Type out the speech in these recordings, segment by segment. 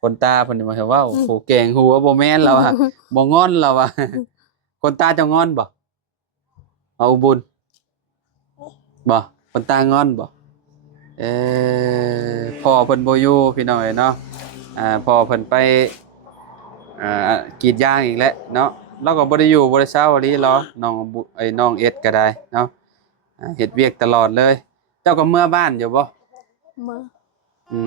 คนตาเพิ่นว่าให้เว้าโหแกงหัวบ่แม่นแล้วอะบ่งอนแล้วอะคนตาเจ้างอนบ่เอาอุบุญบ่คนตางอนบ่เอ่พ่อเพิ่นบ่อยู่พี่น้องเอ้ยเนาะพ่อเพิ่นไปกรีดยางอีกแล้วเนาะเราก็บ่ได้อยู่บ่ได้เช้าอีหลีหรอน้องบุน้องเอ็ดก็ได้เนาะเฮ็ดเวียกตลอดเลย เจ้าก็เมื่อบ้านอยู่บ่เมื่ออื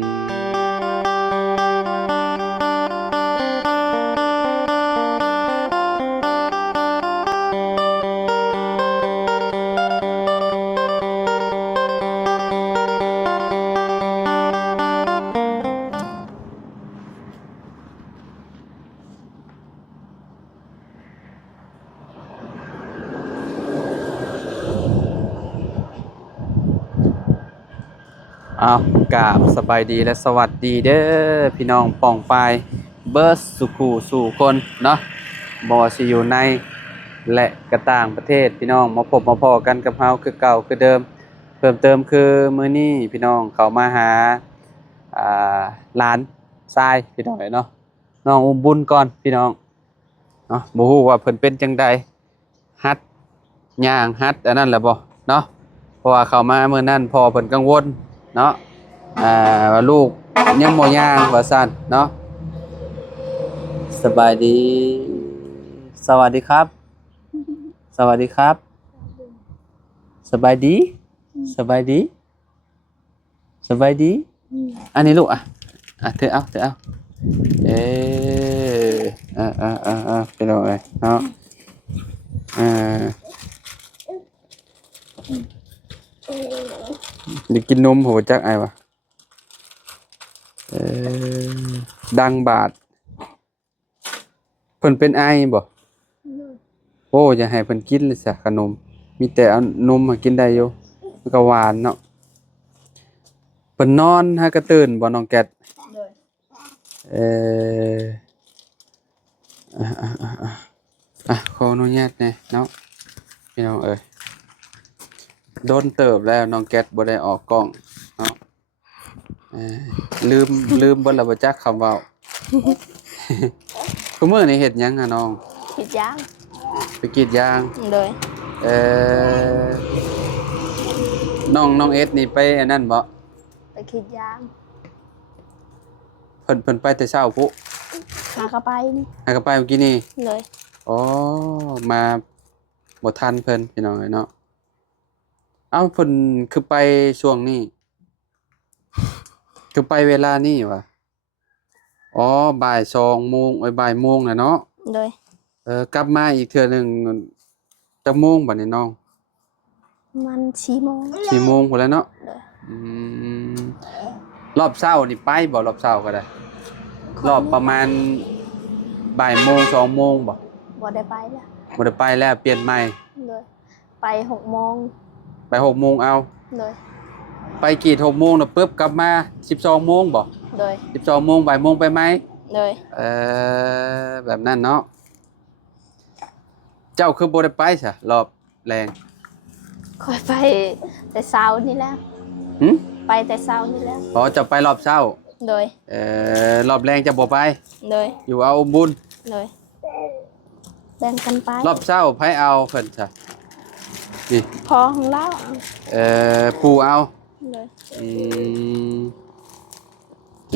อ้าวกราบสบายดีและสวัสดีเด้อพี่น้องป่องปายเบิร์สสุขูสู่คนเนาะบ่ว่าสิอยู่ในและก็ต่างประเทศพี่น้องมาพบมาพ้อกันกับเฮาคือเก่าคือเดิมเพิ่มเติมคือมื้อนี้พี่น้องเข้ามาหาอ่หลานชายพี่น้องเนาะน้องอุ้มบุญก่อนพี่น้องเนาะบ่ฮู้ว่าเพิ่นเป็นจังใดฮัดย่างฮัดอันนั้นแหละบ่เนาะเพราะว่าเข้ามามื้อนั้นพ่อเพิ่นกังวลเนาะว่าลูกยังบ่ย่างว่าซั่นเนาะสบายดีสวัสดีครับสวัสดีครับสบายดีสบายดีสบายดีอันนี้ลูกเธอเอาเอไปเลยเนาะได้กินนมหัวจักไอ้วะดังบาดเพิ่นเป็นไอบ่โอ้อย่าให้เพิ่นกินเลยซะขนมมีแต่เอานมมากินได้อยู่มันก็หวานเนาะเพิ่นนอนหากระตื่นบ่น้องแกดเอ่อขออนุญาตแหน่เนาะพี่น้องเอ้ยโดนเติบแล้วน้องแกดบ่ได้ออกกล้องเนาะลืมเบิดแล้วบ่จักคำเว้าคือมื้อนี้เฮ็ดหยังน้องกรีดยางไปกรีดยางเลยเอ่อน้องเอสนี่ไปอันนั้นบ่ไปกรีดยางเพิ่นไปแต่เช้าพุหากระไปนี่หากไปเมื่อกี้นี่เลยอ๋อมาบ่ทันเพิ่นพี่น้องเอ้ยเนาะเอ้าเพิ่นคือไปช่วงนี้คือไปเวลานี้วะอ๋อบ่าย2โมงบ่ายโมงน่ะเนาะเลยกลับมาอีกเทื่อหนึงจักโมงบัดนี้น้องมัน4 โมง4 โมงพุ่นแล้วเนาะเลยอืมรอบเช้านี่ไปบ่รอบเช้าก็ได้รอบประมาณบ่ายโมง2โมงบ่ได้ไปแล้วบ่ได้ไปแล้วเปลี่ยนใหม่เลยไป6 โมงไป6โมงเอาเลยไปกรีด6โมงน่ะปึ๊บกลับมา12โมงบ่เลย12โมงบ่ายโมงไปไหมเลยแบบนั้นเนาะเจ้าคือบ่ได้ไปซะรอบแรงค่อยไปแต่เช้านี่แล้วไปแต่เช้านี่แล้วอ๋อจะไปรอบเช้าเลยรอบแรงจะบ่ไปเลยอยู่เอาบุญเลยแบ่งกันไปรอบเช้าไผเอาเพิ่นซะนี่พอของเราผู้เอาเลย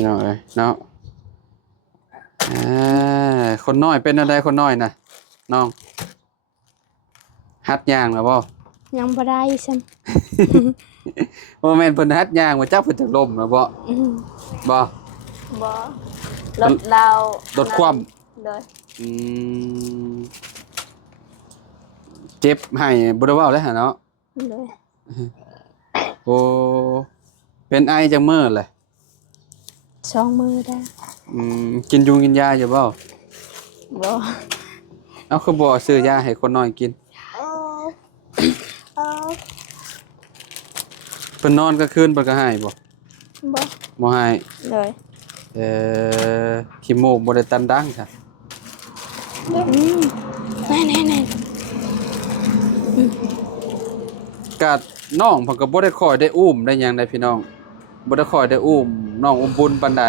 เนาะเนาะคนน้อยเป็นอะไรคนน้อยน่ะน้องหัดย่างแล้วบ่ยังบ่ได้ซั่นบ่แม่นเพิ่นหัดย่างว่าจักเพิ่นจะล้มแล้วบ่บ่รถเรารถคว่ำเลยเจ็บให้บ่ได้เว้าเลยหั่นเนาะเลยโอ้เป็นไอจังมื้อแหละ2 มื้อได้กินยุงกินยาอยู่บ่บ่เอาคือบ่ซื้อยาให้คนน้อยกินเพิ่นนอนกลางคืนเพิ่นก็ให้บ่บ่ให้เลยขี้มูกบ่ได้ตันดังจ้ะนี่กะน้องเพิ่นก็บ่ได้ค่อยได้อุ้มได้หยังได้พี่น้องบ่ได้ค่อยได้อุ้มน้องอุ้มบุญปานใด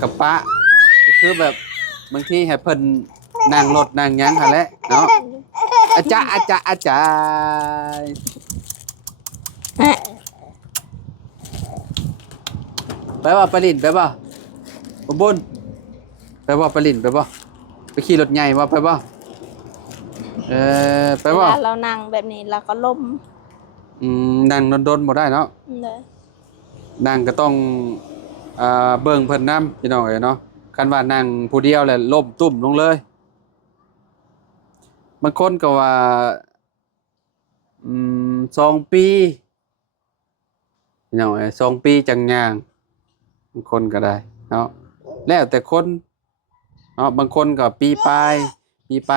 กับปะคือแบบบางทีให้เพิ่นนั่งรถนั่งหยังหั่นแหละเนาะอาจารย์ไปบ่ไปลินไปบ่บุญไปบ่ไปลินไปบ่ไปขี่รถใหญ่บ่ไปบ่ไปบ่ เวลาเรานั่งแบบนี้เราก็ล้ม นั่งดนๆบ่ได้เนาะ เลย นั่งก็ต้องเบิ่งเพิ่นนํพี่น้องเอ้ยเนาะคันว่านั่งผู้เดียวแล้วล้มตุ้มลงเลยบางคนก็ว่า2 ปีพี่น้องเอ้ย2 ปีจังย่างบางคนก็ได้เนาะแล้วแต่คนเนาะบางคนก็ปีปลา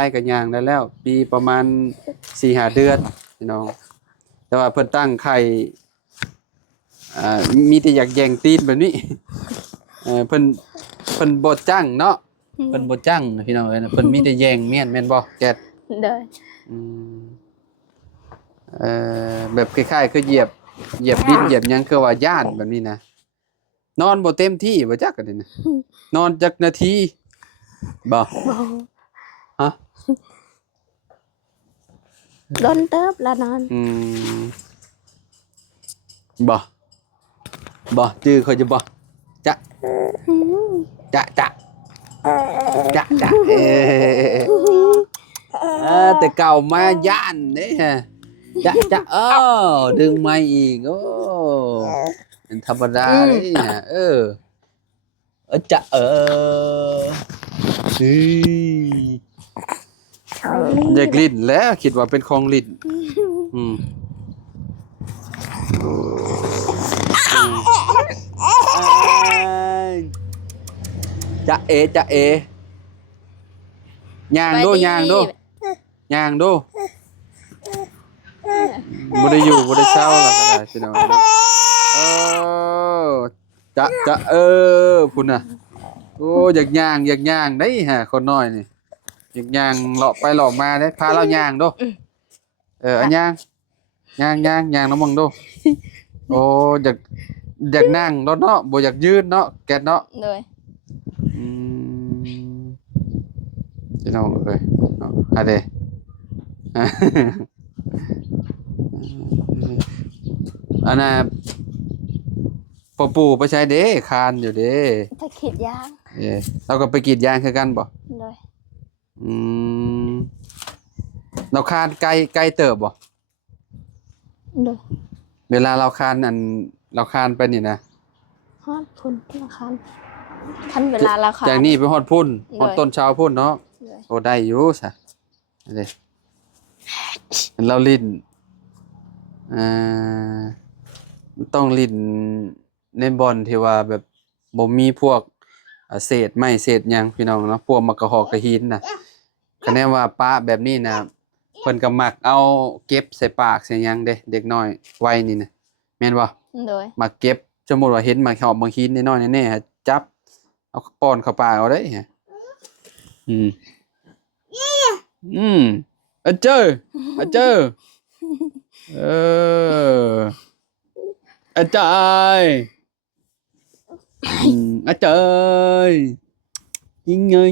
ยก็ย่างได้แล้ว ปีประมาณ 4-5 เดือนพี่น้องแต่ว่าเพิ่นตั้งไข่มีแต่อยากแย่งตีนแบบนี้เพิ่นบ่จังเนาะเพิ่นบ่จังพี่น้องเอ้ยนะเพิ่นมีแต่แย่งแม่นบ่แกด เลย อืมแบบคล้ายๆคือเหยียบดินเหยียบหยังคือว่าย่านแบบนี้นะนอนบ่เต็มที่บ่จักกันนี่นะนอนจักนาทีบ่ฮะ โดนเติบแล้วนอน บ่จื้อเขาจะบ่จะแต่เก่ามาย่านเด้ฮะจะดึงไม้อีกโอ้เป็นธรรมดาเด้ฮะจะอยากลิ้นแล้วคิดว่าเป็นของลิ้นจะเอย่างดูบ่ได้อยู่บ่ได้เช้าแล้วก็ได้พี่น้องเนาะจะพุ่นน่ะโอ้อยากย่างได้ฮะคนน้อยนี่อยากย่างเลาะไปเลาะมาเด้พาเราย่างดูอันย่างน้ำมึงดูโอ้อยากนั่งรถเนาะบ่อยากยืนเนาะแกะเนาะเลยพี่น้องเอ้ยเนาะอะเด้อันน่ะพ่อปู่ไปใช้เด้คานอยู่เด้ไปกรีดยาง เราก็ไปกรีดยางคือกันบ่เลยเราคานไกลเติบบ่เลยเวลาเราคานเราคานไปนี่นะฮอดพุ่นเราคันเวลาเราคานจากนี้ไปฮอดพุ่นฮอดต้นชาวพุ่นเนาะโอ้ได้อยู่ซะเด้เราลิ้นต้องลิ้นในบ่อนที่ว่าแบบบ่มีพวกเศษไม้เศษหยังพี่น้องเนาะพวกมะกะหอกกะหินน่ะคะแนนว่าปะแบบนี้นะเพิ่นก็มักเอาเก็บใส่ปากใส่หยังเด้เด็กน้อยวัยนี่นะแม่นบ่มักเก็บสมมุติว่าเห็นมักหอบบางหินน้อยๆแน่ๆจับเอาป้อนเข้าปากเอาได้ฮะเจออาจารย์อาจารย์ยิงเงย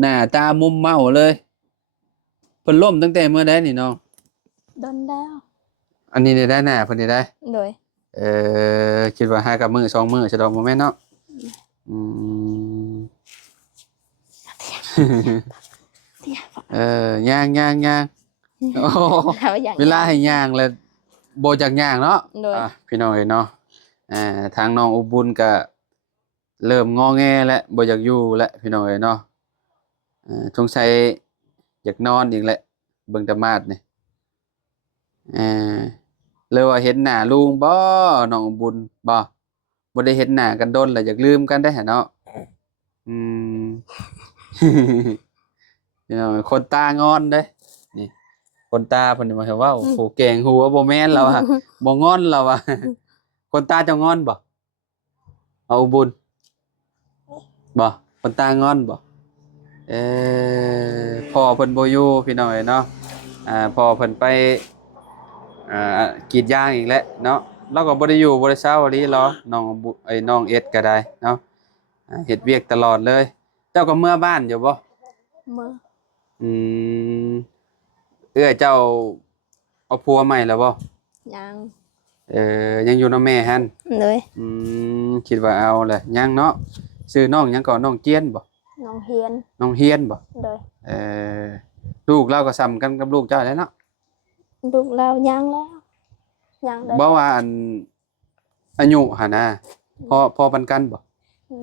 หน้าตามุมเมาเลยเพิ่นล้มตั้งแต่เมื่อใดนี่น้องโดนแล้วอันนี้ได้หน้าเพิ่นนี่ได้เลยคิดว่า5กับมื้อ2มื้อสิดอกบ่แม่นเนาะย่างโอ้เวลาให้ย่างแล้วบ่จักย่างเนาะพี่น้องเอ้ยเนาะทางน้องอุบุญก็เริ่มงอแงแล้วบ่อยากอยู่แล้วพี่น้องเอ้ยเนาะสงสัยอยากนอนอีกแหละเบิ่งแต่มาดนี่เลยว่าเห็นหน้าลุงบ่น้องอุบุญบ่ได้เห็นหน้ากันดนแล้วอยากลืมกันได้เนาะพี่น้องคนตางอนเด้นี่คนตาเพิ่นว่าเว้าโหแกงหัวบ่แม่นแล้วอะบ่งอนแล้วอะคนตาจะงอนบ่เอาบุญบ่คนตางอนบ่พ่อเพิ่นบ่อยู่พี่น้อยเนาะพ่อเพิ่นไปกรีดยางอีกแล้วเนาะ เราก็บ่ได้อยู่บ่ได้เช้าอีหลีหรอน้องบุไอ้น้องเอ็ดก็ได้เนาะเฮ็ดเวียกตลอดเลย เจ้าก็เมื่อบ้านอยู่บ่ เมื่อ อืมเจ้าเอาผัวใหม่แล้วบ่ ยัง ยังอยู่นำแม่หั่น เลย คิดว่าเอาแหละยังเนาะชื่อน้องหยังก่อนน้องเจียนบ่ น้องเฮียน น้องเฮียนบ่ เลย ลูกเราก็ซ้ำกันกับลูกเจ้าแล้วเนาะ ลูกเรายังแล้วยังได้ บ่ว่าอันอายุหั่นน่ะพอปานกันบ่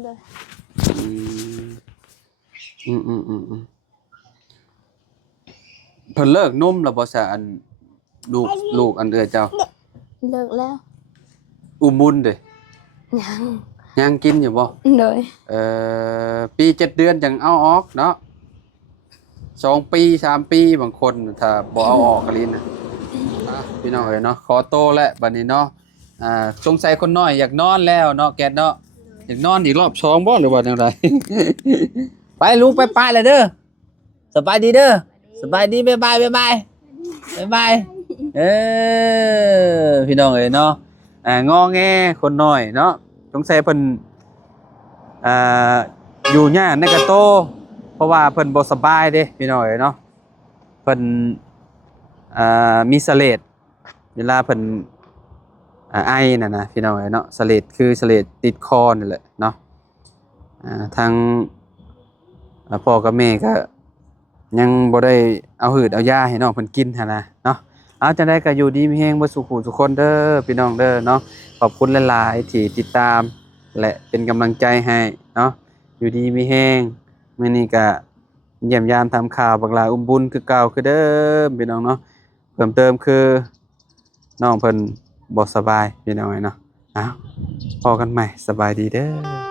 เลย อืมเพิ่นเลิกนมแล้วบ่ซะอันลูกอันเจ้า เลิกแล้ว อุ้มบุญเด้ ยัง ยังกินอยู่บ่ เลย ปี7 เดือนจังเอาออกเนาะ2 ปี3 ปีบางคนถ้าบ่เอาออกกะลินน่ะพี่น้องเอ้ยเนาะขอโตแล้วบัดนี้เนาะสงสัยคนน้อยอยากนอนแล้วเนาะแกเนาะอยากนอนอีกรอบ2บ่หรือว่าจังได ไปลูกไปป้าเลยเด้อสบายดีเด้อสบายดีบ๊ายบายบ๊ายบายบ๊ายบายพี่น้องเอ้ยเนาะงอแงคนน้อยเนาะสงสัยเพิ่นอยู่ย่านในกระโตเพราะว่าเพิ่นบ่สบายเด้พี่น้องเอ้ยเนาะเพิ่นมีเสลดเวลาเพิ่นไอน่ะนะพี่น้องเอ้ยเนาะเสลดคือเสลดติดคอนี่แหละเนาะทางพ่อกับแม่ก็ยังบ่ได้เอาหืดเอายาให้น้องเพิ่นกินหั่นนะเนาะเอาจังได๋ก็อยู่ดีมีแรงบ่สุขทุกคนเด้อพี่น้องเด้อเนาะขอบคุณหลายๆที่ติดตามและเป็นกำลังใจให้เนาะอยู่ดีมีแรงมื้อนี้ก็เยี่ยมยามทำข่าวบักหลาอุ้มบุญคือเก่าคือเดิมพี่น้องเนาะเพิ่มเติมคือน้องเพิ่นบ่สบายพี่น้องเนาะอ้าวพอกันใหม่สบายดีเด้อ